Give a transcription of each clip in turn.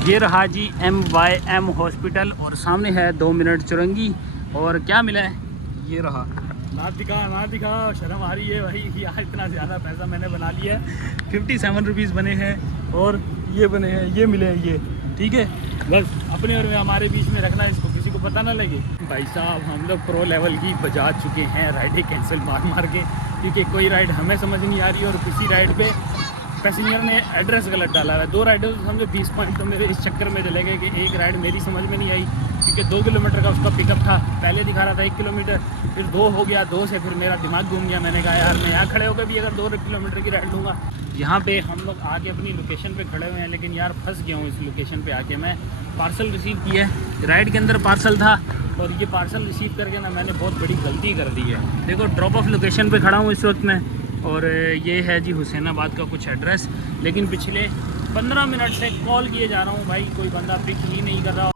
ये रहा जी MYM hospital और सामने है 2 मिनट चुरंगी। और क्या मिला है ये रहा। ना दिखा शर्म आ रही है भाई, यार इतना ज़्यादा पैसा मैंने बना लिया है। 57 रुपीज़ बने हैं और ये बने हैं, ये मिले हैं ये, ठीक है। बस अपने और हमारे बीच में रखना, इसको किसी को पता ना लगे। भाई साहब हम लोग प्रो लेवल की बजा चुके हैं राइडें कैंसिल मार के, क्योंकि कोई राइड हमें समझ नहीं आ रही और किसी राइड पे पैसेंजर ने एड्रेस गलत डाला है। 2 राइडर समझो 20 पॉइंट तो मेरे इस चक्कर में चले गए कि एक राइड मेरी समझ में नहीं आई, क्योंकि 2 किलोमीटर का उसका पिकअप था, पहले दिखा रहा था 1 किलोमीटर, फिर 2 हो गया, 2 से फिर मेरा दिमाग घूम गया। मैंने कहा यार मैं यहाँ खड़े होकर भी अगर 2 किलोमीटर की राइड लूँगा। यहाँ पे हम लोग आके अपनी लोकेशन पे खड़े हुए हैं, लेकिन यार फंस गया हूँ इस लोकेशन पे आके। मैं पार्सल रिसीव किया है, राइड के अंदर पार्सल था और ये पार्सल रिसीव करके ना मैंने बहुत बड़ी गलती कर दी है। देखो ड्रॉप ऑफ लोकेशन पे खड़ा हूँ इस वक्त मैं, और ये है जी हुसैनाबाद का कुछ एड्रेस, लेकिन पिछले 15 मिनट से कॉल किए जा रहा हूँ भाई, कोई बंदा पिक ही नहीं कर रहा।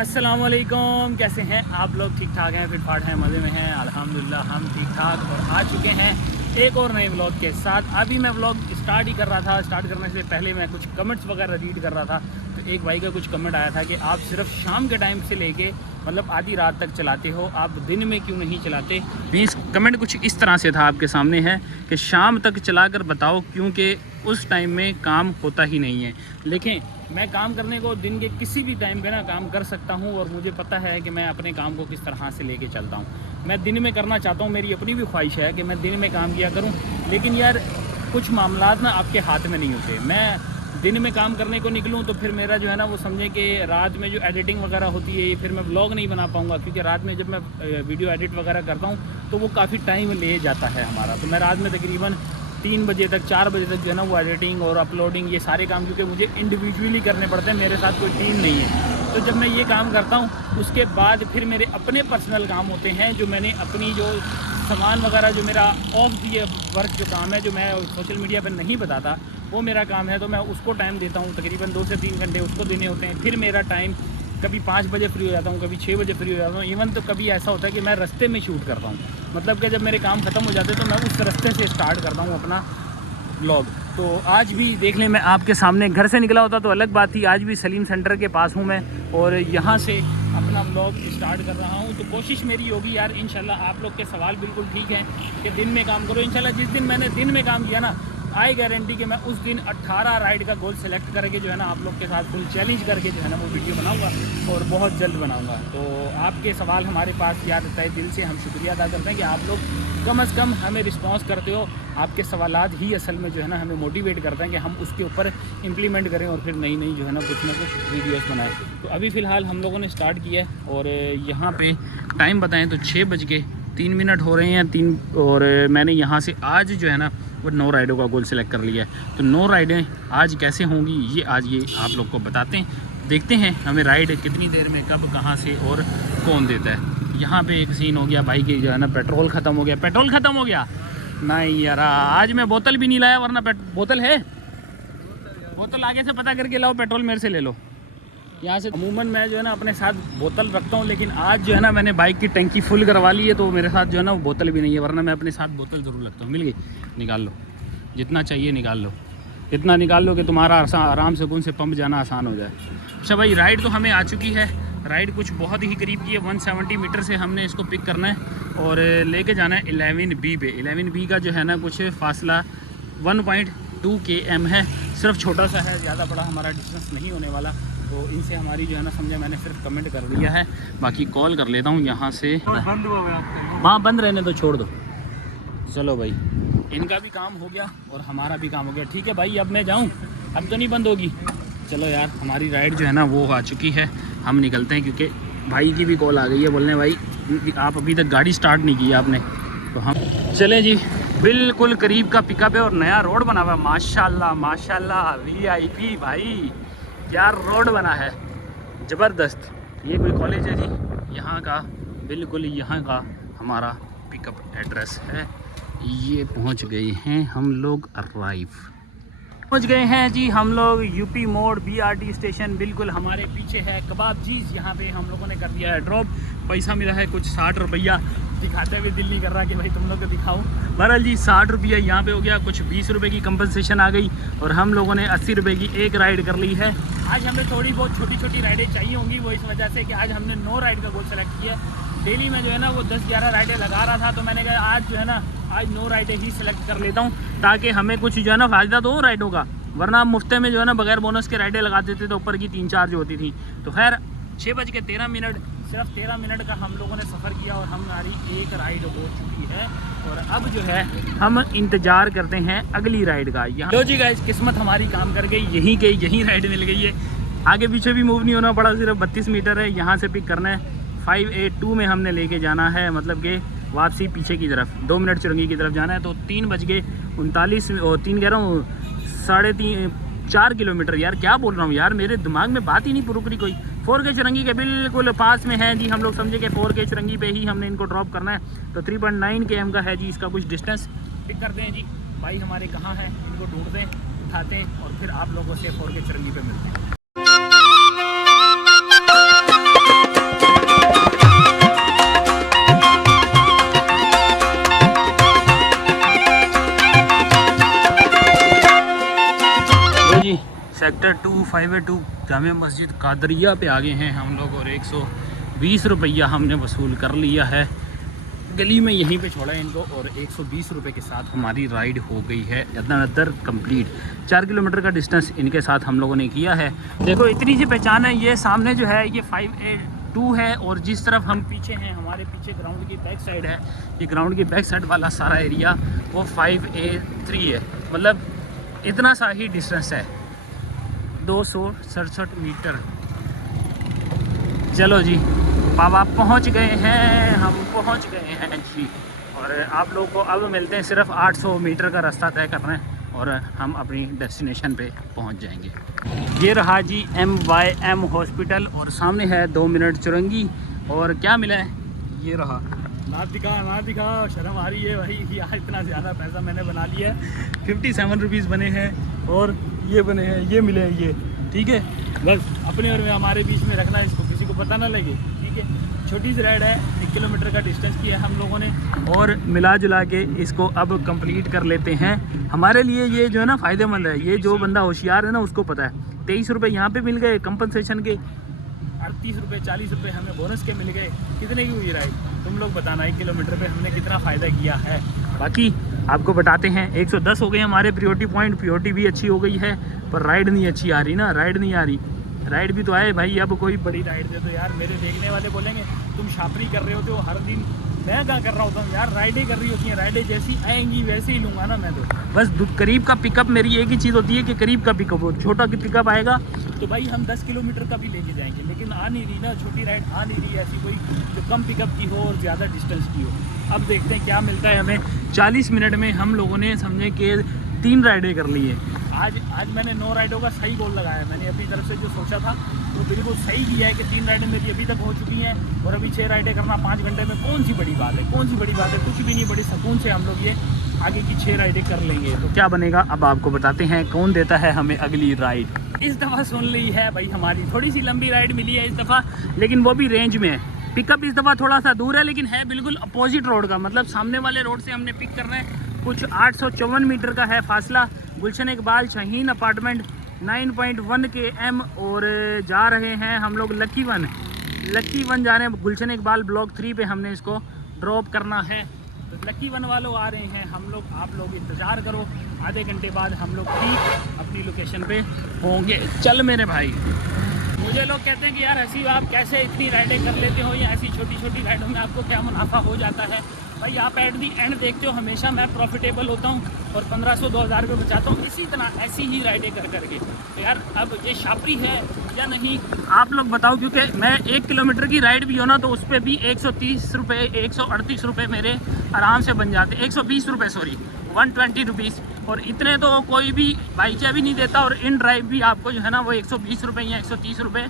अस्सलामुअलैकुम, कैसे हैं आप लोग? ठीक ठाक हैं, फिटफाट हैं, मज़े में हैं? अल्हम्दुलिल्लाह हम ठीक ठाक और आ चुके हैं एक और नए व्लॉग के साथ। अभी मैं व्लॉग स्टार्ट ही कर रहा था, स्टार्ट करने से पहले मैं कुछ कमेंट्स वगैरह रीड कर रहा था, तो एक भाई का कुछ कमेंट आया था कि आप सिर्फ शाम के टाइम से लेके मतलब आधी रात तक चलाते हो, आप दिन में क्यों नहीं चलाते? मीन्स कमेंट कुछ इस तरह से था, आपके सामने है कि शाम तक चलाकर बताओ, क्योंकि उस टाइम में काम होता ही नहीं है। लेकिन मैं काम करने को दिन के किसी भी टाइम पे ना काम कर सकता हूँ, और मुझे पता है कि मैं अपने काम को किस तरह से लेके चलता हूँ। मैं दिन में करना चाहता हूँ, मेरी अपनी भी ख्वाहिश है कि मैं दिन में काम किया करूँ, लेकिन यार कुछ मामलात ना आपके हाथ में नहीं होते। मैं दिन में काम करने को निकलूँ तो फिर मेरा जो है ना वो समझे कि रात में जो एडिटिंग वगैरह होती है फिर मैं व्लॉग नहीं बना पाऊँगा, क्योंकि रात में जब मैं वीडियो एडिट वगैरह करता हूँ तो वो काफ़ी टाइम ले जाता है हमारा। तो मैं रात में तकरीबन 3 बजे तक 4 बजे तक जो है ना वो एडिटिंग और अपलोडिंग ये सारे काम, क्योंकि मुझे इंडिविजुअली करने पड़ते हैं, मेरे साथ कोई टीम नहीं है। तो जब मैं ये काम करता हूँ उसके बाद फिर मेरे अपने पर्सनल काम होते हैं, जो मैंने अपनी जो सामान वगैरह जो मेरा ऑफ दिए वर्क जो काम है, जो मैं सोशल मीडिया पर नहीं बताता, वो मेरा काम है। तो मैं उसको टाइम देता हूँ, तकरीबन 2 से 3 घंटे उसको देने होते हैं। फिर मेरा टाइम कभी 5 बजे फ्री हो जाता हूँ, कभी 6 बजे फ्री हो जाता हूँ। इवन तो कभी ऐसा होता है कि मैं रास्ते में शूट करता हूँ, मतलब कि जब मेरे काम ख़त्म हो जाते हैं तो मैं उस रास्ते से स्टार्ट करता हूँ अपना व्लॉग। तो आज भी देख लें, मैं आपके सामने घर से निकला होता तो अलग बात थी, आज भी सलीम सेंटर के पास हूँ मैं और यहाँ से अपना व्लॉग स्टार्ट कर रहा हूँ। तो कोशिश मेरी होगी यार इंशाल्लाह, आप लोग के सवाल बिल्कुल ठीक हैं कि दिन में काम करो। इंशाल्लाह जिस दिन मैंने दिन में काम किया ना, आई गारंटी कि मैं उस दिन 18 राइड का गोल सेलेक्ट करके जो है ना आप लोग के साथ फुल चैलेंज करके जो है ना वो वीडियो बनाऊंगा और बहुत जल्द बनाऊंगा। तो आपके सवाल हमारे पास याद आता है, दिल से हम शुक्रिया अदा करते हैं कि आप लोग कम से कम हमें रिस्पांस करते हो। आपके सवालात ही असल में जो है ना हमें मोटिवेट करते हैं कि हम उसके ऊपर इम्प्लीमेंट करें और फिर नई नई जो है ना कुछ वीडियोस बनाएं। तो अभी फ़िलहाल हम लोगों ने स्टार्ट किया है और यहाँ पे टाइम बताएं तो 6:03 हो रहे हैं 3, और मैंने यहाँ से आज जो है ना वो 9 राइडों का गोल सेलेक्ट कर लिया है। तो 9 राइडें आज कैसे होंगी ये आज ये आप लोग को बताते हैं, देखते हैं हमें राइड कितनी देर में कब कहाँ से और कौन देता है। यहाँ पे एक सीन हो गया भाई कि जो है ना पेट्रोल ख़त्म हो गया। पेट्रोल ख़त्म हो गया नहीं यार, आज मैं बोतल भी नहीं लाया, वरना बोतल है, बोतल आगे से पता करके लाओ, पेट्रोल मेरे से ले लो यहाँ से। अमूमन मैं जो है ना अपने साथ बोतल रखता हूँ, लेकिन आज जो है ना मैंने बाइक की टंकी फुल करवा ली है, तो मेरे साथ जो है ना वो बोतल भी नहीं है, वरना मैं अपने साथ बोतल ज़रूर रखता हूँ। मिल गई, निकाल लो जितना चाहिए निकाल लो, इतना निकाल लो कि तुम्हारा आराम से कौन से पंप जाना आसान हो जाए। अच्छा भाई, राइड तो हमें आ चुकी है, राइड कुछ बहुत ही करीब की है, 170 मीटर से हमने इसको पिक करना है और लेके जाना है 11B पे। 11B का जो है ना कुछ फासला 1.2 km है, सिर्फ छोटा सा है, ज़्यादा बड़ा हमारा डिस्टेंस नहीं होने वाला। तो इनसे हमारी जो है ना समझे मैंने सिर्फ कमेंट कर दिया है, बाकी कॉल कर लेता हूँ यहाँ से। बंद हुआ वहाँ बंद रहने तो छोड़ दो। चलो भाई, इनका भी काम हो गया और हमारा भी काम हो गया। ठीक है भाई, अब मैं जाऊँ, अब तो नहीं बंद होगी। चलो यार, हमारी राइड जो है ना वो आ चुकी है, हम निकलते हैं, क्योंकि भाई की भी कॉल आ गई है, बोलने भाई आप अभी तक गाड़ी स्टार्ट नहीं की आपने। तो हम चलें जी, बिल्कुल करीब का पिकअप है और नया रोड बना हुआ है, माशाल्लाह माशाल्लाह, VIP भाई क्या रोड बना है, ज़बरदस्त। ये कोई कॉलेज है जी यहाँ का, बिल्कुल यहाँ का हमारा पिकअप एड्रेस है। ये पहुँच गए हैं हम लोग, पहुँच गए हैं जी हम लोग UP मोड़ BRT स्टेशन, बिल्कुल हमारे पीछे है कबाब चीज़। यहाँ पे हम लोगों ने कर दिया है ड्रॉप, पैसा मिला है कुछ 60 रुपया दिखाते हुए दिल नहीं कर रहा कि भाई तुम लोग को दिखाऊं। बहरहाल जी 60 रुपये यहाँ पे हो गया, कुछ 20 रुपये की कंपनसेशन आ गई और हम लोगों ने 80 रुपये की एक राइड कर ली है। आज हमें थोड़ी बहुत छोटी छोटी राइडें चाहिए होंगी, वो इस वजह से कि आज हमने 9 राइड का गोल सेलेक्ट किया है। डेली में जो है ना वो 10-11 राइडें लगा रहा था, तो मैंने कहा आज जो है ना आज 9 राइडें ही सिलेक्ट कर लेता हूँ ताकि हमें कुछ जो है ना फ़ायदा तो हो राइडों का, वरना हम मुफ्ते में जो है ना बगैर बोनस के राइडें लगाते थे तो ऊपर की 3-4 जो होती थी। तो खैर 6:13 सिर्फ 13 मिनट का हम लोगों ने सफ़र किया और हमारी एक राइड हो चुकी है और अब जो है हम इंतज़ार करते हैं अगली राइड का। यहाँ लो जी गाइस, किस्मत हमारी काम कर गई, यहीं राइड मिल गई है। आगे पीछे भी मूव नहीं होना पड़ा, सिर्फ 32 मीटर है, यहाँ से पिक करना है। 582 में हमने लेके जाना है, मतलब कि वापसी पीछे की तरफ 2 मिनट चुरंगी की तरफ जाना है। तो 3:39 और 3 कह रहा हूँ 4.5 किलोमीटर। यार क्या बोल रहा हूँ यार, मेरे दिमाग में बात ही नहीं रुक रही कोई। 4K चुरंगी के बिल्कुल पास में है जी, हम लोग समझे कि 4K चुरंगी पे ही हमने इनको ड्रॉप करना है। तो 3.9 km का है जी इसका कुछ डिस्टेंस। पिक करते हैं जी, भाई हमारे कहाँ हैं, इनको ढूंढते हैं, उठाते हैं और फिर आप लोगों से 4K चुरंगी पे मिलते हैं। सेक्टर 2 582 जामिया मस्जिद कादरिया पे आ गए हैं हम लोग और 120 रुपया हमने वसूल कर लिया है। गली में यहीं पे छोड़ा है इनको और 120 रुपये के साथ हमारी राइड हो गई है अदर कंप्लीट। 4 किलोमीटर का डिस्टेंस इनके साथ हम लोगों ने किया है। देखो इतनी सी पहचान है, ये सामने जो है ये 582 है और जिस तरफ हम पीछे हैं, हमारे पीछे ग्राउंड की बैक साइड है, ये ग्राउंड की बैक साइड वाला सारा एरिया वो 5A3 है। मतलब इतना सा ही डिस्टेंस है, 267 मीटर। चलो जी बाबा पहुंच गए हैं, हम पहुंच गए हैं जी। और आप लोगों को अब मिलते हैं, सिर्फ 800 मीटर का रास्ता तय करना है और हम अपनी डेस्टिनेशन पे पहुंच जाएंगे। ये रहा जी MYM हॉस्पिटल और सामने है 2 मिनट चुरंगी। और क्या मिला है, ये रहा। ना दिखा शर्म आ रही है भाई कि यार इतना ज़्यादा पैसा मैंने बना लिया है। 57 रुपीज़ बने हैं और ये बने हैं, ये मिले हैं ये, ठीक है। बस अपने और हमारे बीच में रखना, इसको किसी को पता ना लगे, ठीक है। छोटी सी राइड है, 1 किलोमीटर का डिस्टेंस किया है हम लोगों ने और मिला जुला के इसको अब कंप्लीट कर लेते हैं। हमारे लिए ये जो है ना फ़ायदेमंद है, ये जो बंदा होशियार है ना उसको पता है। 23 रुपये यहाँ पे मिल गए कंपनसेशन के, 38 रुपये 40 रुपये हमें बोनस के मिल गए। कितने की हुई राइड तुम लोग बताना, 1 किलोमीटर पे हमने कितना फ़ायदा किया है। बाकी आपको बताते हैं, 110 हो गए हमारे प्रियोरिटी पॉइंट। प्रियोरिटी भी अच्छी हो गई है पर राइड नहीं अच्छी आ रही ना, राइड नहीं आ रही। राइड भी तो आए भाई, अब कोई बड़ी राइड दे तो यार। मेरे देखने वाले बोलेंगे तुम शापरी कर रहे होते हो हर दिन, मैं क्या कर रहा होता हूँ यार, राइडें कर रही होती हैं। राइडें जैसी आएंगी वैसे ही लूँगा ना मैं तो। बस करीब का पिकअप मेरी एक ही चीज़ होती है कि करीब का पिकअप हो। छोटा पिकअप आएगा तो भाई हम 10 किलोमीटर का भी लेके जाएंगे, लेकिन आ नहीं रही ना छोटी राइड, आ नहीं रही ऐसी कोई जो कम पिकअप की हो और ज़्यादा डिस्टेंस की हो। अब देखते हैं क्या मिलता है हमें। 40 मिनट में हम लोगों ने समझे कि 3 राइडें कर ली है। आज मैंने 9 राइडों का सही गोल लगाया। मैंने अपनी तरफ से जो सोचा था वो बिल्कुल सही किया है कि 3 राइडें मेरी अभी तक हो चुकी हैं और अभी 6 राइडें करना 5 घंटे में कौन सी बड़ी बात है, कौन सी बड़ी बात है, कुछ भी नहीं। बड़ी सुकून से हम लोग ये आगे की 6 राइडें कर लेंगे। तो क्या बनेगा अब आपको बताते हैं, कौन देता है हमें अगली राइड। इस दफ़ा सुन ली है भाई, हमारी थोड़ी सी लंबी राइड मिली है इस दफ़ा, लेकिन वो भी रेंज में है। पिकअप इस दफ़ा थोड़ा सा दूर है लेकिन है बिल्कुल अपोजिट रोड का, मतलब सामने वाले रोड से हमने पिक करना है। कुछ 854 मीटर का है फासला। गुलशन इकबाल शाहीन अपार्टमेंट 9.1 km और जा रहे हैं हम लोग लकी वन जा रहे हैं। गुलशन इकबाल ब्लॉक 3 पे हमने इसको ड्रॉप करना है। तो लकी वन वालों आ रहे हैं, हम लोग, आप लोग इंतज़ार करो, आधे घंटे बाद हम लोग ठीक अपनी लोकेशन पे होंगे। चल मेरे भाई, मुझे लोग कहते हैं कि यार हसीब आप कैसे इतनी राइडें कर लेते हो, या ऐसी छोटी छोटी राइडों में आपको क्या मुनाफा हो जाता है। भाई आप एट दी एंड देखते हो, हमेशा मैं प्रॉफिटेबल होता हूँ और 1500-2000 रुपये बचाता हूँ इसी तरह ऐसी ही राइडें कर करके। तो यार अब ये शापरी है या नहीं आप लोग बताओ, क्योंकि मैं 1 किलोमीटर की राइड भी हो ना तो उस पर भी 130 रुपये 138 रुपये मेरे आराम से बन जाते, 120 रुपये सॉरी 120 रुपीज़। और इतने तो कोई भी बाइक भी नहीं देता। और इन ड्राइव भी आपको जो है ना वो 120 रुपये या 130 रुपये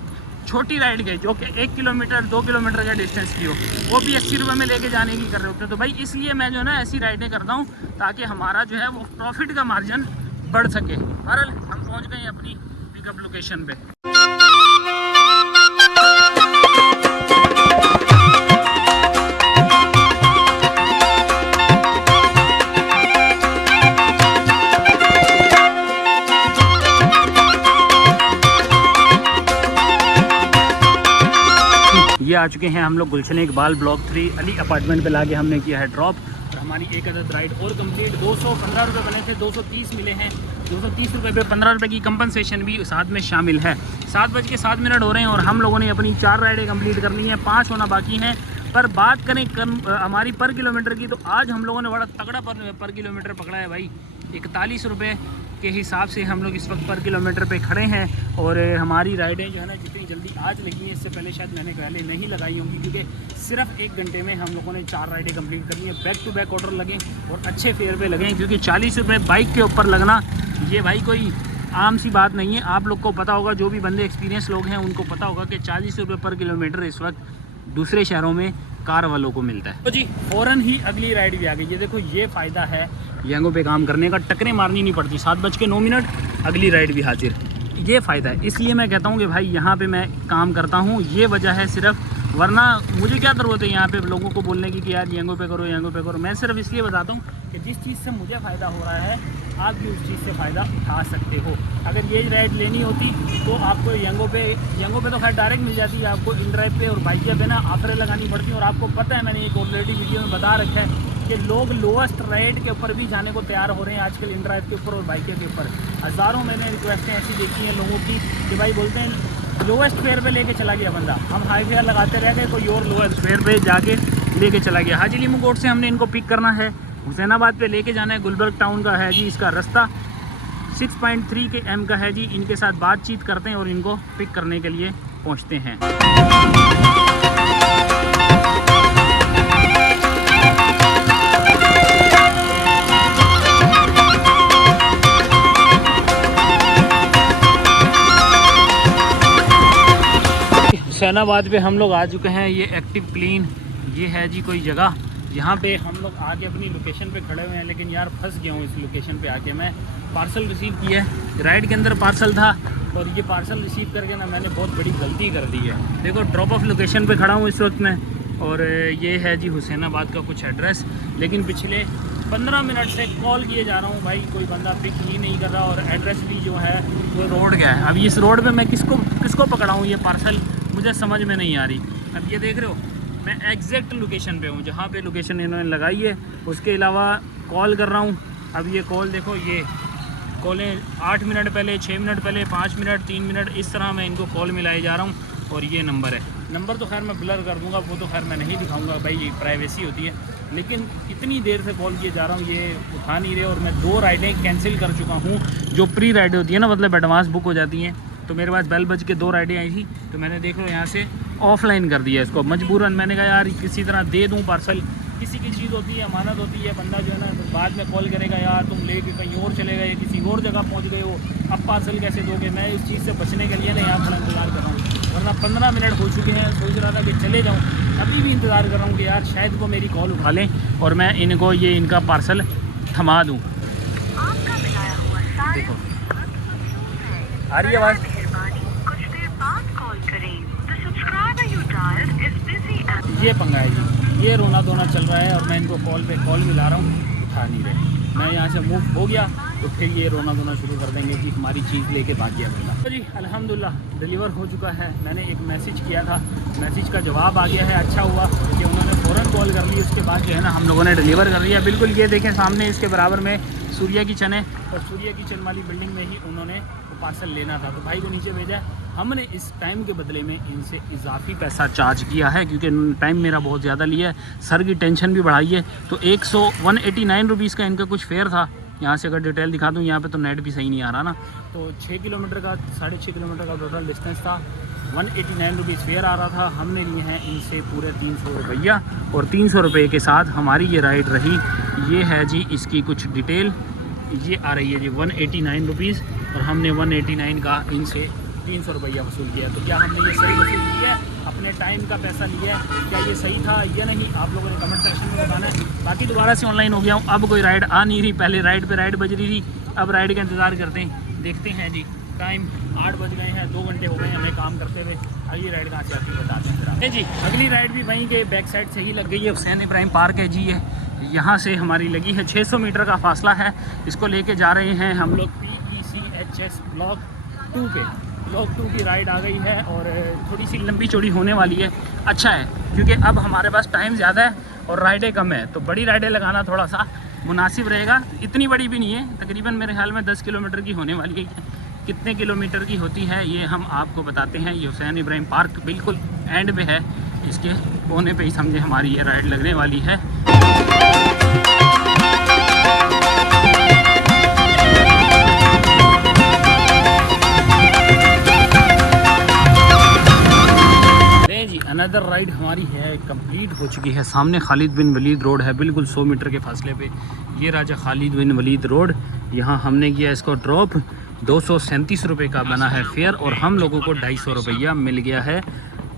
छोटी राइड गई, जो कि 1 किलोमीटर 2 किलोमीटर का डिस्टेंस की हो, वो भी 80 रुपये में लेके जाने की कर रहे होते हैं। तो भाई इसलिए मैं जो है ना ऐसी राइडें करता हूँ ताकि हमारा जो है वो प्रॉफिट का मार्जिन बढ़ सके। बहरहाल हम पहुँच गए अपनी पिकअप लोकेशन पे। ये आ चुके हैं हम लोग गुलशन इकबाल ब्लॉक 3 अली अपार्टमेंट पे लाके हमने किया है ड्रॉप। और हमारी एक अदद राइड और कंप्लीट। 215 रुपये बने थे, 230 मिले हैं। 230 रुपये पे 15 रुपये की कंपनसेशन भी साथ में शामिल है। 7:07 हो रहे हैं और हम लोगों ने अपनी 4 राइडें कंप्लीट करनी है, 5 होना बाकी हैं। पर बात करें हमारी पर किलोमीटर की, तो आज हम लोगों ने बड़ा तगड़ा पर किलोमीटर पकड़ा है भाई। 41 रुपये के हिसाब से हम लोग इस वक्त पर किलोमीटर पे खड़े हैं। और हमारी राइडें जो है ना जितनी जल्दी आज लगी हैं, इससे पहले शायद मैंने पहले नहीं लगाई होंगी, क्योंकि सिर्फ 1 घंटे में हम लोगों ने 4 राइडें कंप्लीट करनी है। बैक टू बैक ऑर्डर लगें और अच्छे फेयर पे लगें, क्योंकि 40 रुपये बाइक के ऊपर लगना ये भाई कोई आम सी बात नहीं है। आप लोग को पता होगा, जो भी बंदे एक्सपीरियंस लोग हैं उनको पता होगा कि 40 रुपये पर किलोमीटर इस वक्त दूसरे शहरों में कार वालों को मिलता है। तो जी फ़ौरन ही अगली राइड भी आ गई। ये देखो, ये फ़ायदा है यंगों पे काम करने का, टक्करें मारनी नहीं पड़ती। 7:09 अगली राइड भी हाजिर। ये फ़ायदा है, इसलिए मैं कहता हूँ कि भाई यहाँ पे मैं काम करता हूँ, ये वजह है सिर्फ। वरना मुझे क्या ज़रूरत है यहाँ पे लोगों को बोलने की कि यार यंगों पे करो, यंगों पे करो। मैं सिर्फ इसलिए बताता हूँ कि जिस चीज़ से मुझे फ़ायदा हो रहा है, आप भी उस चीज़ से फ़ायदा उठा सकते हो। अगर ये राइड लेनी होती तो आपको यंगों पे तो खैर डायरेक्ट मिल जाती है, आपको इन ड्राइव पे और बाइकिया पे ना ऑफरें लगानी पड़ती हैं। और आपको पता है, मैंने एक ऑलरेडी वीडियो में बता रखा है कि लोग लोएस्ट राइड के ऊपर भी जाने को तैयार हो रहे हैं आजकल, इन ड्राइव के ऊपर और बाइकिया के ऊपर। हज़ारों मैंने रिक्वेस्टें ऐसी देखी हैं लोगों की कि भाई बोलते हैं लोएस्ट फेयर पे लेके चला गया बंदा, हम हाई फेयर लगाते रह गए, कोई और लोएस्ट फेयर पे जाके लेके चला गया। हाजी लीमू से हमने इनको पिक करना है, हुसैनाबाद पे लेके जाना है। गुलबर्ग टाउन का है जी इसका रास्ता, 6.3 km का है जी। इनके साथ बातचीत करते हैं और इनको पिक करने के लिए पहुंचते हैं। हुसैनाबाद पे हम लोग आ चुके हैं। ये एक्टिव क्लीन ये है जी कोई जगह, यहाँ पे हम लोग आके अपनी लोकेशन पे खड़े हुए हैं। लेकिन यार फंस गया हूँ इस लोकेशन पे आके। मैं पार्सल रिसीव किया है, राइड के अंदर पार्सल था, और ये पार्सल रिसीव करके ना मैंने बहुत बड़ी गलती कर दी है। देखो ड्रॉप ऑफ लोकेशन पे खड़ा हूँ इस वक्त मैं, और ये है जी हुसैनाबाद का कुछ एड्रेस। लेकिन पिछले 15 मिनट से कॉल किए जा रहा हूँ भाई, कोई बंदा पिक ही नहीं कर रहा। और एड्रेस भी जो है वो रोड गया है। अब इस रोड पे मैं किसको पकड़ा हूँ, ये पार्सल मुझे समझ में नहीं आ रही। अब ये देख रहे हो, मैं एग्जैक्ट लोकेशन पे हूँ जहाँ पे लोकेशन इन्होंने लगाई है। उसके अलावा कॉल कर रहा हूँ। अब ये कॉल देखो, ये कॉलें 8 मिनट पहले, 6 मिनट पहले, 5 मिनट, 3 मिनट, इस तरह मैं इनको कॉल मिलाए जा रहा हूँ। और ये नंबर है, नंबर तो खैर मैं ब्लर कर दूँगा, वो तो खैर मैं नहीं दिखाऊँगा भाई, ये प्राइवेसी होती है। लेकिन इतनी देर से कॉल किए जा रहा हूँ, ये उठा नहीं रहे। और मैं 2 राइडें कैंसिल कर चुका हूँ। जो प्री राइडें होती है ना, मतलब एडवांस बुक हो जाती हैं, तो मेरे पास बेल बज के 2 राइडें आई थी, तो मैंने देख लो यहाँ से ऑफलाइन कर दिया इसको मजबूरन। मैंने कहा यार किसी तरह दे दूँ पार्सल, किसी की चीज़ होती है, अमानत होती है। बंदा जो है ना बाद में कॉल करेगा, यार तुम ले के कहीं और चले गए, किसी और जगह पहुँच गए हो, अब पार्सल कैसे दोगे। मैं इस चीज़ से बचने के लिए ना यहाँ खड़ा इंतज़ार कर रहा हूँ, वरना 15 मिनट हो चुके हैं। सोच रहा था कि चले जाऊँ, अभी भी इंतज़ार कर रहा हूँ कि यार शायद वो मेरी कॉल उठा लें और मैं इनको ये इनका पार्सल थमा दूँ। देखो आ रही है आवाज़। ये पंगा है जी, ये रोना धोना चल रहा है और मैं इनको कॉल मिला रहा हूँ, उठा नहीं रहे। मैं यहाँ से मूव हो गया तो फिर ये रोना धोना शुरू कर देंगे कि हमारी चीज़ लेके भाग गया बंदा। तो जी अल्हम्दुलिल्लाह डिलीवर हो चुका है। मैंने एक मैसेज किया था, मैसेज का जवाब आ गया है। अच्छा हुआ कि उन्होंने फ़ौरन कॉल कर ली, उसके बाद जो है ना हम लोगों ने डिलीवर कर दिया। बिल्कुल ये देखें सामने इसके बराबर में सूर्या किचन है, और सूर्या किचन वाली बिल्डिंग में ही उन्होंने पार्सल लेना था, तो भाई को नीचे भेजा। हमने इस टाइम के बदले में इनसे इजाफी पैसा चार्ज किया है, क्योंकि टाइम मेरा बहुत ज़्यादा लिया है, सर की टेंशन भी बढ़ाई है। तो 189 रुपीज़ का इनका कुछ फेयर था। यहाँ से अगर डिटेल दिखा दूँ, यहाँ पे तो नेट भी सही नहीं आ रहा ना। तो 6 किलोमीटर का 6.5 किलोमीटर का टोटल डिस्टेंस था, 189 रुपीज़ फेयर आ रहा था। हमने लिए हैं इनसे पूरे 300 रुपया, और 300 रुपये के साथ हमारी ये राइड रही। ये है जी इसकी कुछ डिटेल, ये आ रही है जी 189 रुपीज़, और हमने 189 का इनसे 300 रुपया वसूल किया। तो क्या हमने ये सही वसूल किया है, अपने टाइम का पैसा लिया है, क्या ये सही था या नहीं, आप लोगों ने कमेंट सेक्शन में बताना है। बाकी दोबारा से ऑनलाइन हो गया हूँ, अब कोई राइड आ नहीं रही। पहले राइड पे राइड बज रही थी, अब राइड का इंतज़ार करते हैं। देखते हैं जी, टाइम 8 बज गए हैं, 2 घंटे हो गए हमें काम करते हुए। अगली राइड कहाँ से आती है बताते हैं फिर जी। अगली राइड भी वहीं के बैक साइड से ही लग गई है, हुसैन इब्राहिम पार्क है जी। ये यहाँ से हमारी लगी है, 600 मीटर का फासला है। इसको लेके जा रहे हैं हम लोग PECHS ब्लॉक 2 पे। ब्लॉक 2 की राइड आ गई है और थोड़ी सी लंबी चौड़ी होने वाली है। अच्छा है क्योंकि अब हमारे पास टाइम ज़्यादा है और राइडें कम है, तो बड़ी राइडें लगाना थोड़ा सा मुनासिब रहेगा। इतनी बड़ी भी नहीं है, तकरीबन मेरे ख्याल में 10 किलोमीटर की होने वाली है। कितने किलोमीटर की होती है ये हम आपको बताते हैं। ये हुसैन इब्राहिम पार्क बिल्कुल एंड पे है, इसके कोने पे ही समझे हमारी ये राइड लगने वाली है। अनदर राइड हमारी है कंप्लीट हो चुकी है। सामने खालिद बिन वलीद रोड है, बिल्कुल 100 मीटर के फासले पे ये राजा खालिद बिन वलीद रोड। यहाँ हमने किया इसको ड्रॉप। 237 रुपये का बना है फेयर और हम लोगों को 250 रुपया मिल गया है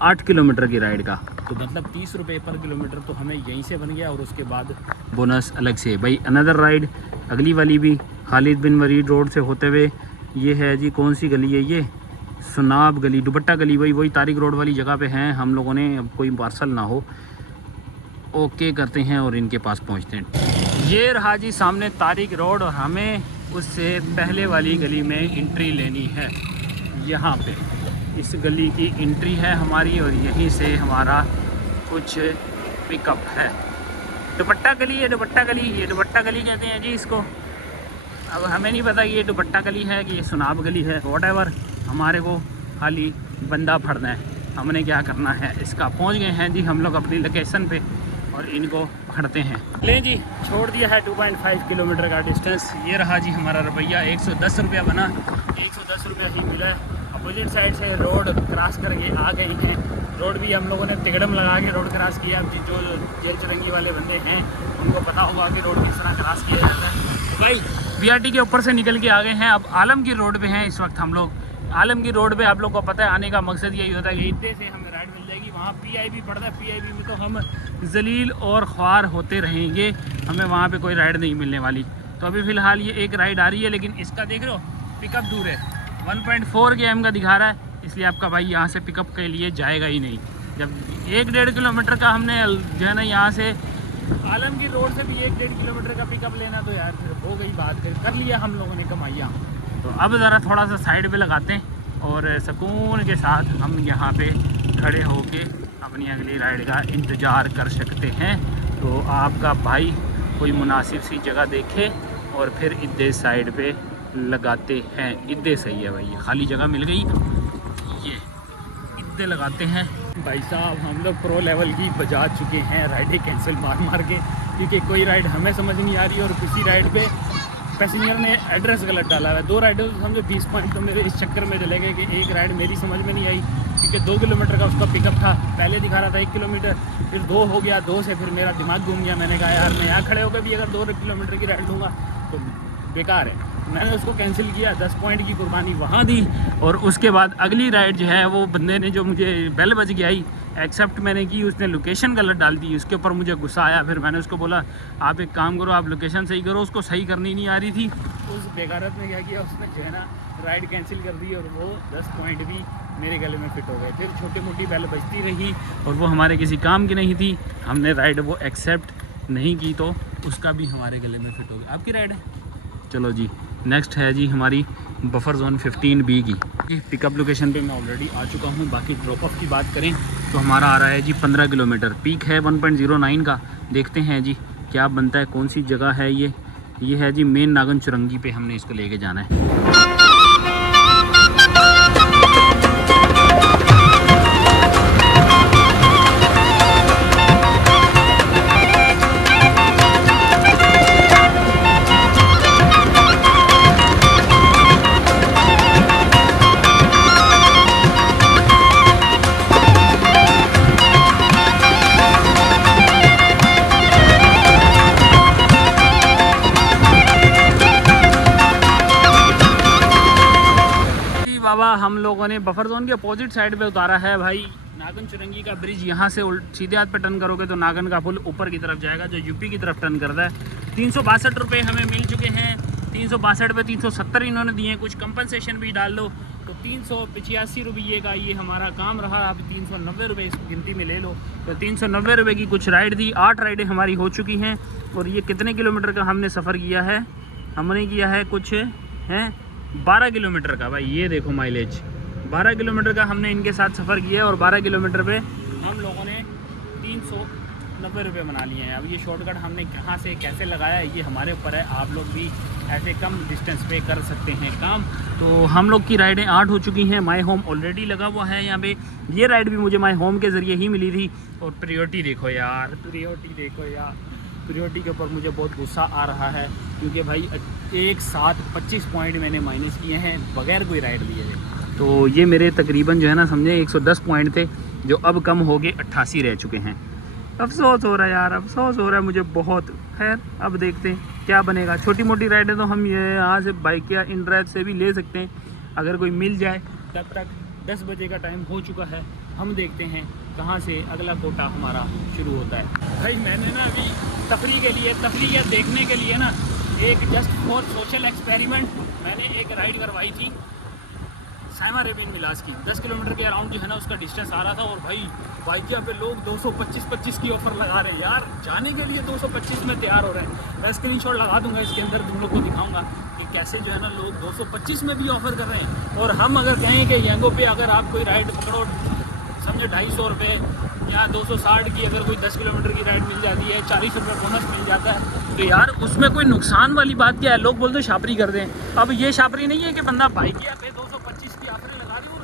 8 किलोमीटर की राइड का। तो मतलब 30 रुपये पर किलोमीटर तो हमें यहीं से बन गया और उसके बाद बोनस अलग से। भाई अनदर राइड अगली वाली भी खालिद बिन वलीद रोड से होते हुए ये है जी, कौन सी गली है ये, सुनाब गली, दुपट्टा गली, वही तारिक रोड वाली जगह पे हैं हम लोगों ने। अब कोई पार्सल ना हो, ओके करते हैं और इनके पास पहुंचते हैं। ये रहा जी सामने तारिक रोड और हमें उससे पहले वाली गली में एंट्री लेनी है। यहाँ पे इस गली की एंट्री है हमारी और यहीं से हमारा कुछ पिकअप है। दुपट्टा गली है, दुपट्टा गली, ये दुपट्टा गली कहते हैं जी इसको। अब हमें नहीं पता कि ये दुपट्टा गली है कि ये सुनाब गली है, व्हाटएवर। हमारे को खाली बंदा फड़ना है, हमने क्या करना है इसका। पहुंच गए हैं जी हम लोग अपनी लोकेशन पे और इनको पकड़ते हैं। ले जी, छोड़ दिया है 2.5 किलोमीटर का डिस्टेंस। ये रहा जी हमारा रुपया, 110 रुपया बना, 110 रुपया ही मिला। अपोजिट साइड से रोड क्रॉस करके आ गई हैं। रोड भी हम लोगों ने तिगड़म लगा के रोड क्रॉस किया। जो जेल चुरंगी वाले बंदे हैं उनको पता होगा कि रोड किस तरह क्रॉस किया जाता है। तो भाई BRT के ऊपर से निकल के आ गए हैं, अब आलमगीर रोड पे हैं इस वक्त हम लोग। आलमगीर रोड पे आप लोग को पता है आने का मकसद यही होता है कि इतने से हमें राइड मिल जाएगी। वहाँ PIB पड़ता है, PIB में तो हम जलील और ख्वार होते रहेंगे, हमें वहाँ पे कोई राइड नहीं मिलने वाली। तो अभी फ़िलहाल ये एक राइड आ रही है, लेकिन इसका देख रहे हो पिकअप दूर है, 1.4 km का दिखा रहा है, इसलिए आपका भाई यहाँ से पिकअप के लिए जाएगा ही नहीं। जब 1-1.5 किलोमीटर का हमने जो है ना यहाँ से आलमगीर रोड से भी 1-1.5 किलोमीटर का पिकअप लेना, तो यार फिर हो गई बात, कर लिया हम लोगों ने कमाइयाँ। तो अब ज़रा थोड़ा सा साइड पे लगाते हैं और सुकून के साथ हम यहाँ पे खड़े होके अपनी अगली राइड का इंतज़ार कर सकते हैं। तो आपका भाई कोई मुनासिब सी जगह देखे और फिर इद्दे साइड पे लगाते हैं। इद्दे सही है भाई, खाली जगह मिल गई, ये इद्दे लगाते हैं। भाई साहब हम लोग प्रो लेवल की बजा चुके हैं राइडें कैंसिल मार मार के, क्योंकि कोई राइड हमें समझ नहीं आ रही और किसी राइड पे पैसेंजर ने एड्रेस गलत डाला है। 2 राइडर समझो 20 पॉइंट तो मेरे इस चक्कर में चले गए कि एक राइड मेरी समझ में नहीं आई, क्योंकि 2 किलोमीटर का उसका पिकअप था, पहले दिखा रहा था 1 किलोमीटर, फिर 2 हो गया, 2 से फिर मेरा दिमाग घूम गया। मैंने कहा यार मैं यहाँ खड़े होकर भी अगर 2 किलोमीटर की राइड लूँगा तो बेकार है। मैंने उसको कैंसिल किया, 10 पॉइंट की कुर्बानी वहाँ दी और उसके बाद अगली राइड जो है वो बंदे ने जो मुझे बेल बज के आई, एक्सेप्ट मैंने की, उसने लोकेशन गलत डाल दी। उसके ऊपर मुझे गुस्सा आया, फिर मैंने उसको बोला आप एक काम करो, आप लोकेशन सही करो। उसको सही करनी नहीं आ रही थी, उस बेगारत ने क्या किया, उसने जो है ना राइड कैंसिल कर दी और वो 10 पॉइंट भी मेरे गले में फिट हो गए। फिर छोटी मोटी बेल बजती रही और वो हमारे किसी काम की नहीं थी, हमने राइड वो एक्सेप्ट नहीं की तो उसका भी हमारे गले में फिट हो गया। आपकी राइड है, चलो जी नेक्स्ट है जी हमारी बफर जोन 15B की। पिकअप लोकेशन पे मैं ऑलरेडी आ चुका हूँ। बाकी ड्रॉप ऑफ की बात करें तो हमारा आ रहा है जी 15 किलोमीटर, पीक है 1.09 का। देखते हैं जी क्या बनता है, कौन सी जगह है ये है जी मेन नागन चुरंगी पे हमने इसको लेके जाना है। बाबा हम लोगों ने बफर जोन के अपोजिट साइड पे उतारा है भाई। नागन चुरंगी का ब्रिज यहाँ से सीधे हाथ पे टर्न करोगे तो नागन का पुल ऊपर की तरफ जाएगा जो यूपी की तरफ टर्न करता है। 362 रुपये हमें मिल चुके हैं। 362 पे 370 इन्होंने दिए हैं, कुछ कंपनसेशन भी डाल लो तो 385 रुपये का ये हमारा काम रहा। अब 390 रुपये इस गिनती में ले लो तो 390 रुपये की कुछ राइड दी। 8 राइडें हमारी हो चुकी हैं और ये कितने किलोमीटर का हमने सफ़र किया है, हमने किया है कुछ हैं 12 किलोमीटर का। भाई ये देखो माइलेज 12 किलोमीटर का हमने इनके साथ सफ़र किया है और 12 किलोमीटर पे हम लोगों ने 390 रुपये बना लिए हैं। अब ये शॉर्टकट हमने कहाँ से कैसे लगाया है ये हमारे ऊपर है। आप लोग भी ऐसे कम डिस्टेंस पे कर सकते हैं काम। तो हम लोग की राइडें 8 हो चुकी हैं। माई होम ऑलरेडी लगा हुआ है यहाँ पे। ये राइड भी मुझे माई होम के ज़रिए ही मिली थी। और प्रायोरिटी देखो यार, प्रायोरिटी के ऊपर मुझे बहुत गुस्सा आ रहा है क्योंकि भाई एक साथ 25 पॉइंट मैंने माइनस किए हैं बगैर कोई राइड लिए थे। तो ये मेरे तकरीबन जो है ना समझे 110 पॉइंट थे जो अब कम हो गए 88 रह चुके हैं। अफसोस हो रहा है यार, अफसोस हो रहा है मुझे बहुत। खैर अब देखते हैं क्या बनेगा। छोटी मोटी राइडें तो हम ये यहाँ से बाइक या इन ड्राइव से भी ले सकते हैं अगर कोई मिल जाए। तब तक 10 बजे का टाइम हो चुका है। हम देखते हैं कहाँ से अगला कोटा हमारा शुरू होता है। भाई मैंने ना अभी तफरी या देखने के लिए ना एक जस्ट फॉर सोशल एक्सपेरिमेंट मैंने एक राइड करवाई थी साइमा रेबिन मिलास की। 10 किलोमीटर के अराउंड जो है ना उसका डिस्टेंस आ रहा था। और भाई बाइकिया पे लोग 225 की ऑफ़र लगा रहे हैं यार। जाने के लिए 225 में तैयार हो रहे हैं। मैं स्क्रीनशॉट लगा दूंगा इसके अंदर, तुम लोग को दिखाऊंगा कि कैसे जो है ना लोग 225 में भी ऑफ़र कर रहे हैं। और हम अगर कहें कि यंगो पे अगर आप कोई राइड पकड़ो समझो 250 रुपये या 260 की अगर कोई 10 किलोमीटर की राइड मिल जाती है, 40 रुपये बोनस मिल जाता है, तो यार उसमें कोई नुकसान वाली बात क्या है। लोग बोलते हैं छापरी कर दें। अब ये छापरी नहीं है कि बंदा बाइकिया पे 225 की ऑफरें लगा दी। और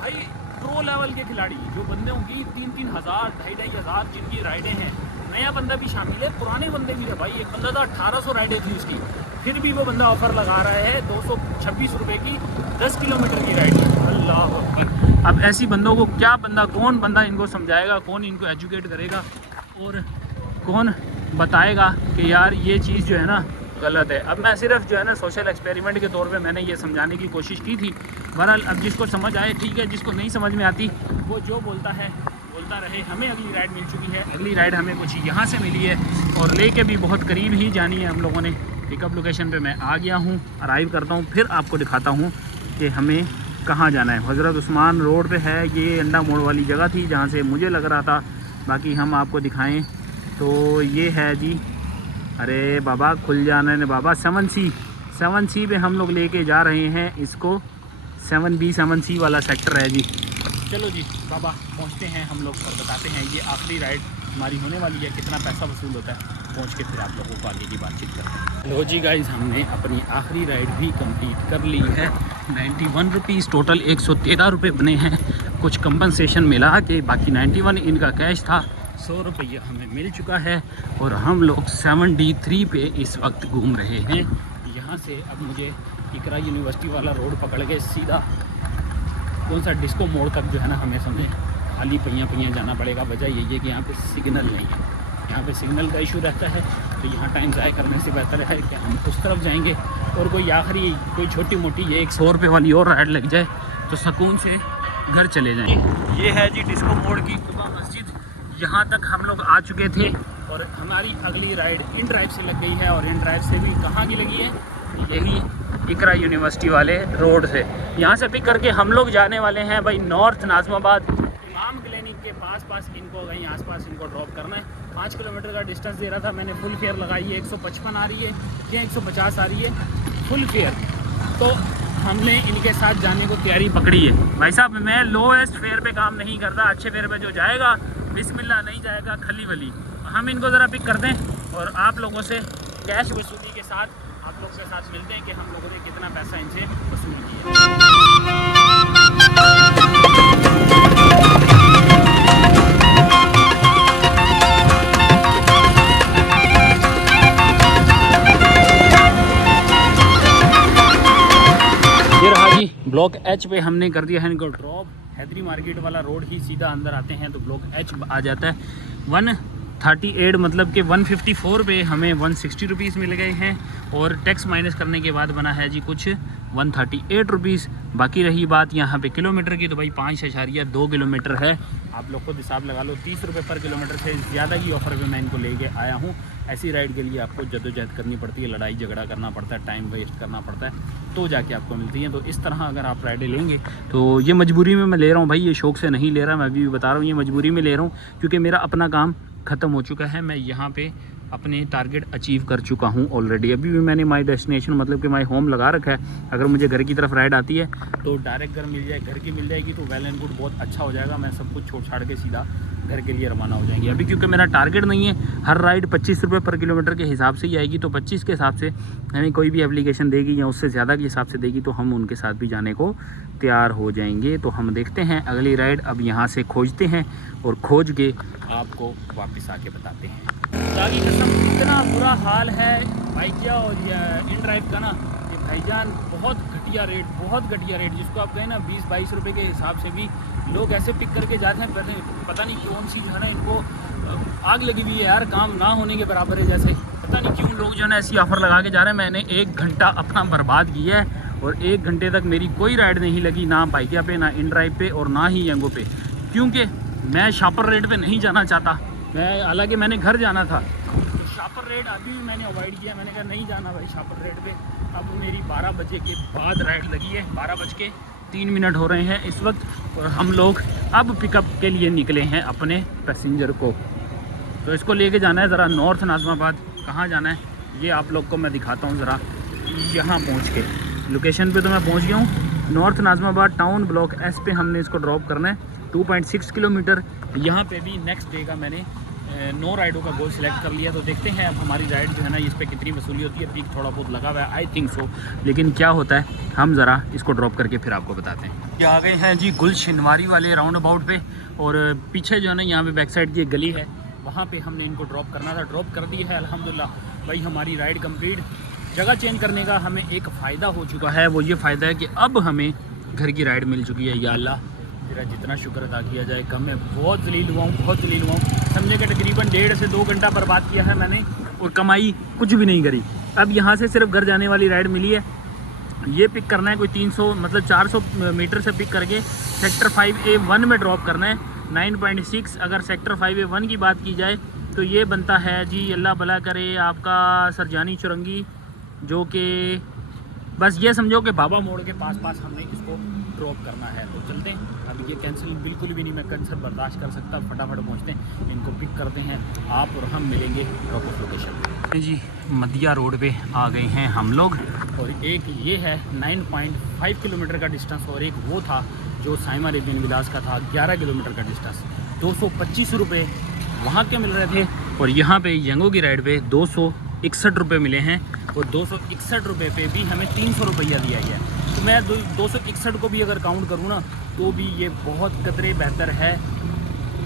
भाई प्रो लेवल के खिलाड़ी जो बंदे होंगी 3-3 हज़ार 2,500 हज़ार जिनकी राइडें हैं, नया बंदा भी शामिल है, पुराने बंदे भी है। भाई एक बंदा था 1800 राइडें थी उसकी, फिर भी वो बंदा ऑफ़र लगा रहा है 226 रुपये की 10 किलोमीटर की राइड। अल्लाह अकबर। अब ऐसी बंदों को क्या कौन बंदा इनको समझाएगा, कौन इनको एजुकेट करेगा और कौन बताएगा कि यार ये चीज़ जो है ना गलत है। अब मैं सिर्फ जो है ना सोशल एक्सपेरिमेंट के तौर पे मैंने ये समझाने की कोशिश की थी। बहरहाल अब जिसको समझ आए ठीक है, जिसको नहीं समझ में आती वो जो बोलता है बोलता रहे। हमें अगली राइड मिल चुकी है। अगली राइड हमें कुछ यहाँ से मिली है और लेके भी बहुत करीब ही जानी है हम लोगों ने। पिकअप लोकेशन पे मैं आ गया हूँ, अराइव करता हूँ, फिर आपको दिखाता हूँ कि हमें कहाँ जाना है। हज़रत उस्मान रोड पे है। ये अंडा मोड़ वाली जगह थी जहाँ से मुझे लग रहा था। बाकी हम आपको दिखाएं तो ये है जी। अरे बाबा खुल जाना है बाबा। 7C पे हम लोग लेके जा रहे हैं इसको। 7B वाला सेक्टर है जी। चलो जी बाबा पहुँचते हैं हम लोग और बताते हैं ये आखिरी राइड हमारी होने वाली है, कितना पैसा वसूल होता है, पहुँच के फिर आप लोगों को आगे की बातचीत करते हैं। लो जी गाइस, हमने अपनी आखिरी राइड भी कंप्लीट कर ली है। 91 रुपीज़ टोटल 113 रुपये बने हैं। कुछ कंपनसेशन मिला कि बाकी 91 इनका कैश था। 100 रुपये हमें मिल चुका है और हम लोग 7D3 पे इस वक्त घूम रहे हैं। यहाँ से अब मुझे इकरा यूनिवर्सिटी वाला रोड पकड़ के सीधा कौन सा डिस्को मोड़ तक जो है ना हमें समझे खाली पहिया जाना पड़ेगा। वजह यही है कि यहाँ पे सिग्नल नहीं है। यहाँ पे सिग्नल का इशू रहता है, तो यहाँ टाइम ज़ाया करने से बेहतर है कि हम उस तरफ जाएंगे और कोई छोटी मोटी ये 100 रुपये वाली और राइड लग जाए तो सुकून से घर चले जाएँ। ये है जी डिस्को मोड़ की कुबा मस्जिद। यहाँ तक हम लोग आ चुके थे और हमारी अगली राइड इन ड्राइव से लग गई है। और इन ड्राइव से भी कहाँ की लगी है, यही इकरा यूनिवर्सिटी वाले रोड से। यहाँ से पिक करके हम लोग जाने वाले हैं भाई नॉर्थ नाज़िमाबाद इमाम क्लिनिक के पास इनको कहीं आसपास इनको ड्रॉप करना है। 5 किलोमीटर का डिस्टेंस दे रहा था मैंने। फुल फेयर लगाई है। 155 आ रही है या 150 आ रही है फुल फेयर। तो हमने इनके साथ जाने को तैयारी पकड़ी है। भाई साहब मैं लोएस्ट फेयर पे काम नहीं करता। अच्छे फेयर पे जो जाएगा बिस्मिल्लाह, नहीं जाएगा खली वली। हम इनको ज़रा पिक कर दें और आप लोगों से कैश वसूली के साथ आप लोग के साथ मिलते हैं कि हम लोगों ने कितना पैसा इनसे वसूल किया। ये रहा जी ब्लॉक H पे हमने कर दिया है इनको ड्रॉप। हैदरी मार्केट वाला रोड ही सीधा अंदर आते हैं तो ब्लॉक H आ जाता है। 138 मतलब कि 154 पे हमें 160 रुपीज़ मिल गए हैं और टैक्स माइनस करने के बाद बना है जी कुछ 138 रुपीज़। बाकी रही बात यहाँ पे किलोमीटर की, तो भाई 5.2 किलोमीटर है। आप लोग खुद हिसाब लगा लो। 30 रुपये पर किलोमीटर से ज़्यादा की ऑफ़र पे मैं इनको लेके आया हूँ। ऐसी राइड के लिए आपको जद्दोजहद करनी पड़ती है, लड़ाई झगड़ा करना पड़ता है, टाइम वेस्ट करना पड़ता है, तो जाके आपको मिलती हैं। तो इस तरह अगर आप राइडें लेंगे तो ये मजबूरी में मैं ले रहा हूँ भाई, ये शौक़ से नहीं ले रहा। मैं अभी भी बता रहा हूँ ये मजबूरी में ले रहा हूँ क्योंकि मेरा अपना काम ख़त्म हो चुका है। मैं यहाँ पे अपने टारगेट अचीव कर चुका हूँ ऑलरेडी। अभी भी मैंने माई डेस्टिनेशन मतलब कि माई होम लगा रखा है। अगर मुझे घर की तरफ राइड आती है तो डायरेक्ट घर की मिल जाएगी तो वेल एंड गुड, बहुत अच्छा हो जाएगा। मैं सब कुछ छोड़ छाड़ के सीधा घर के लिए रवाना हो जाएंगे। अभी क्योंकि मेरा टारगेट नहीं है, हर राइड 25 रुपये पर किलोमीटर के हिसाब से ही आएगी, तो 25 के हिसाब से हमें कोई भी एप्लीकेशन देगी या उससे ज़्यादा के हिसाब से देगी तो हम उनके साथ भी जाने को तैयार हो जाएंगे। तो हम देखते हैं अगली राइड, अब यहाँ से खोजते हैं और खोज के आपको वापस आके बताते हैं। खुदा की कसम इतना बुरा हाल है बाइकिया और इन ड्राइव का ना कि भाईजान बहुत घटिया रेट, जिसको आप कहें ना 20-22 रुपये के हिसाब से भी लोग ऐसे पिक करके जाते हैं। पता नहीं कौन सी जो है ना इनको आग लगी हुई है यार, काम ना होने के बराबर है जैसे। पता नहीं क्यों लोग जो है ना ऐसी ऑफ़र लगा के जा रहे हैं। मैंने 1 घंटा अपना बर्बाद किया है और 1 घंटे तक मेरी कोई राइड नहीं लगी, ना बाइकिया पे, ना इन ड्राइव पे और ना ही यंगो पे, क्योंकि मैं शापर रेट पे नहीं जाना चाहता। हालांकि मैंने घर जाना था, तो शापर रेट अभी भी मैंने अवॉइड किया। मैंने कहा नहीं जाना भाई शापर रेट पे। अब मेरी 12 बजे के बाद राइड लगी है, 12:03 हो रहे हैं इस वक्त, और हम लोग अब पिकअप के लिए निकले हैं अपने पैसेंजर को। तो इसको लेके जाना है ज़रा नॉर्थ नाज़िमाबाद। कहाँ जाना है ये आप लोग को मैं दिखाता हूँ ज़रा। यहाँ पहुँच के लोकेशन पे तो मैं पहुँच गया हूँ। North Nazimabad town block S पे हमने इसको ड्रॉप करना है, 2.6 किलोमीटर। यहाँ पे भी नेक्स्ट डे का मैंने 9 राइडों का गोल सेलेक्ट कर लिया। तो देखते हैं अब हमारी राइड जो है ना इस पर कितनी वसूली होती है। पीक थोड़ा बहुत लगा हुआ है, आई थिंक सो, लेकिन क्या होता है हम ज़रा इसको ड्रॉप करके फिर आपको बताते हैं। ये आ गए हैं जी गुलशनवारी वाले राउंड अबाउट पे, और पीछे जो है ना यहाँ पे बैक साइड की एक गली है, वहाँ पे हमने इनको ड्रॉप करना था। ड्रॉप कर दी है अल्हम्दुलिल्लाह भाई, हमारी राइड कंप्लीट। जगह चेंज करने का हमें एक फ़ायदा हो चुका है, वो ये फ़ायदा है कि अब हमें घर की राइड मिल चुकी है। या अल्लाह तेरा जितना शुक्र अदा किया जाए कम है। बहुत जलील हुआ हूँ, समझे कि तकरीबन 1.5 से 2 घंटा बर्बाद किया है मैंने और कमाई कुछ भी नहीं करी। अब यहाँ से सिर्फ घर जाने वाली राइड मिली है। ये पिक करना है कोई 300 मतलब 400 मीटर से पिक करके सेक्टर 5A1 में ड्रॉप करना है 9.6। अगर सेक्टर 5A1 की बात की जाए तो ये बनता है जी, अल्लाह भला करे, आपका सरजानी चुरंगी, जो कि बस ये समझो कि बाबा मोड़ के पास हमने इसको ड्रॉप करना है। तो चलते हैं, अब ये कैंसिल बिल्कुल भी नहीं, मैं कैंसिल बर्दाश्त कर सकता। फटाफट पहुंचते हैं, इनको पिक करते हैं, आप और हम मिलेंगे ड्रॉप ऑफ लोकेशन जी। मदिया रोड पे आ गए हैं हम लोग, और एक ये है 9.5 किलोमीटर का डिस्टेंस, और एक वो था जो साइमा रेबियन विलास का था 11 किलोमीटर का डिस्टेंस। 225 रुपये वहाँ के मिल रहे थे, और यहाँ पे यंगो की राइड पे 261 रुपये मिले हैं, और 261 रुपये पे भी हमें 300 रुपया दिया गया है। तो मैं 261 को भी अगर काउंट करूँ ना तो भी ये बहुत कदरे बेहतर है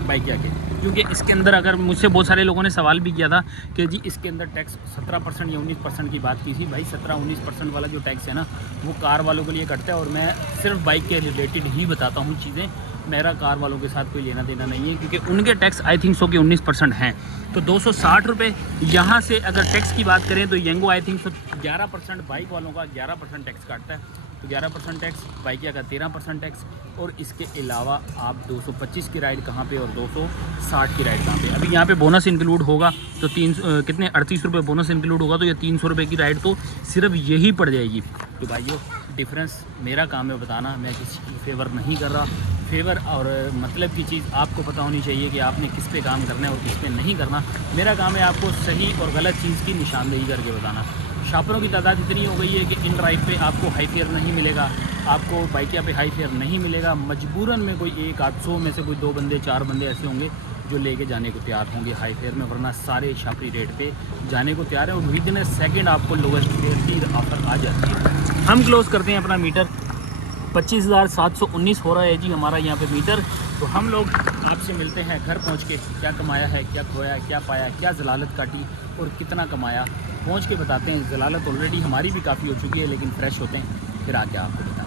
बाइकिया के, क्योंकि इसके अंदर, अगर मुझसे बहुत सारे लोगों ने सवाल भी किया था कि जी इसके अंदर टैक्स 17% या 19% की बात की थी। भाई 17-19% वाला जो टैक्स है ना वो कार वालों के लिए कटता है, और मैं सिर्फ बाइक के रिलेटेड ही बताता हूँ चीज़ें। मेरा कार वालों के साथ कोई लेना देना नहीं है, क्योंकि उनके टैक्स आई थिंक सो कि 19% हैं। तो 260 रुपये यहाँ से अगर टैक्स की बात करें तो यंगो आई थिंक सो 11%, बाइक वालों का 11% टैक्स काटता है। तो 11% टैक्स, बाइकिया का 13% टैक्स, और इसके अलावा आप 225 की राइड कहाँ पे और 260 की राइड कहाँ पे। अभी यहाँ पे बोनस इंक्लूड होगा तो 38 रुपये बोनस इंक्लूड होगा, तो ये 300 रुपये की राइड तो सिर्फ यही पड़ जाएगी। तो भाइयों डिफरेंस मेरा काम है बताना, मैं किसी की फेवर नहीं कर रहा। फेवर और मतलब की चीज़ आपको पता होनी चाहिए कि आपने किस पे काम करना है और किस पे नहीं करना। मेरा काम है आपको सही और गलत चीज़ की निशानदेही करके बताना। शॉपरों की तादाद इतनी हो गई है कि इन ड्राइव पे आपको हाई फेयर नहीं मिलेगा, आपको बाइकिया पे हाई फेयर नहीं मिलेगा। मजबूरन में कोई 100 में से कोई 2 बंदे 4 बंदे ऐसे होंगे जो लेके जाने को तैयार होंगे हाई फेयर में, वरना सारे शापरी रेट पे जाने को तैयार हैं। और विदिन ए सेकेंड आपको लोवेस्ट फेयर की ऑफर आ जाती है। हम क्लोज़ करते हैं अपना मीटर, 25,719 हो रहा है जी हमारा यहाँ पे मीटर। तो हम लोग आपसे मिलते हैं घर पहुँच के, क्या कमाया है, क्या खोया, क्या पाया, क्या जलालत काटी और कितना कमाया, पहुँच के बताते हैं। जलालत ऑलरेडी हमारी भी काफ़ी हो चुकी है, लेकिन फ्रेश होते हैं फिर आके आपको बताते हैं।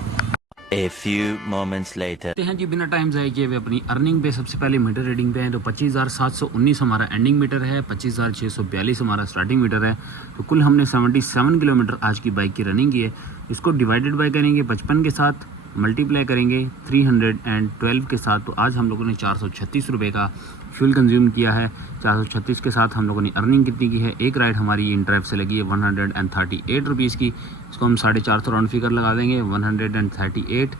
A few moments later. हैं जी बिना टाइम ज़ाया किए हुए अपनी अर्निंग पे। सबसे पहले मीटर रीडिंग पे हैं तो 25,719 हमारा एंडिंग मीटर है, 25,642 हमारा स्टार्टिंग मीटर है। तो कुल हमने 77 किलोमीटर आज की बाइक की रनिंग की है। इसको डिवाइडेड बाय करेंगे 55 के साथ, मल्टीप्लाई करेंगे 312 के साथ, तो आज हम लोगों ने 436 रुपये का फ्यूल कंज्यूम किया है। 436 के साथ हम लोगों ने अर्निंग कितनी की है, एक राइड हमारी इन ड्राइव से लगी है 138 रुपीज़ की। इसको हम 450 राउंड फिगर लगा देंगे, 138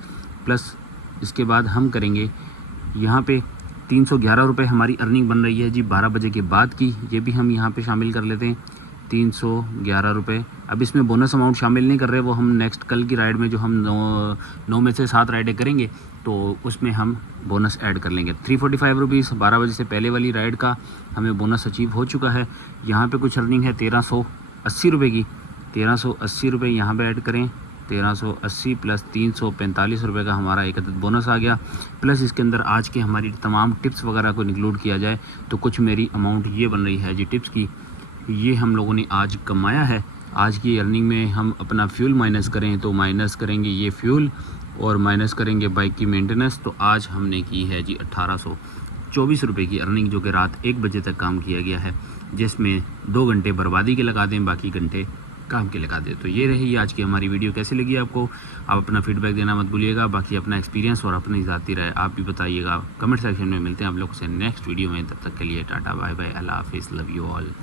प्लस इसके बाद हम करेंगे यहाँ पे 311 रुपये हमारी अर्निंग बन रही है जी 12 बजे के बाद की। ये भी हम यहाँ पे शामिल कर लेते हैं 311 रुपये। अब इसमें बोनस अमाउंट शामिल नहीं कर रहे, वो हम नेक्स्ट कल की राइड में जो हम 9 में से 7 राइडें करेंगे तो उसमें हम बोनस ऐड कर लेंगे। 345 रुपीज़ 12 बजे से पहले वाली राइड का हमें बोनस अचीव हो चुका है। यहाँ पे कुछ अर्निंग है 1380 रुपये की। 1380 रुपये यहाँ पे ऐड करें, 1380 प्लस 345 रुपये का हमारा एक अदद बोनस आ गया। प्लस इसके अंदर आज के हमारी तमाम टिप्स वगैरह को इंक्लूड किया जाए तो कुछ मेरी अमाउंट ये बन रही है जी टिप्स की। ये हम लोगों ने आज कमाया है। आज की अर्निंग में हम अपना फ्यूल माइनस करें तो माइनस करेंगे ये फ्यूल और माइनस करेंगे बाइक की मेंटेनेंस, तो आज हमने की है जी 1824 रुपये की अर्निंग, जो कि रात 1 बजे तक काम किया गया है, जिसमें 2 घंटे बर्बादी के लगा दें, बाकी घंटे काम के लगा दें। तो ये रही आज की हमारी वीडियो। कैसी लगी आपको? आप अपना फीडबैक देना मत भूलिएगा। बाकी अपना एक्सपीरियंस और अपनी ज़ाती राय आप भी बताइएगा कमेंट सेक्शन में। मिलते हैं आप लोगों से नेक्स्ट वीडियो में, तब तक के लिए टाटा बाय बाय, अल्लाह हाफिज़, लव यू ऑल।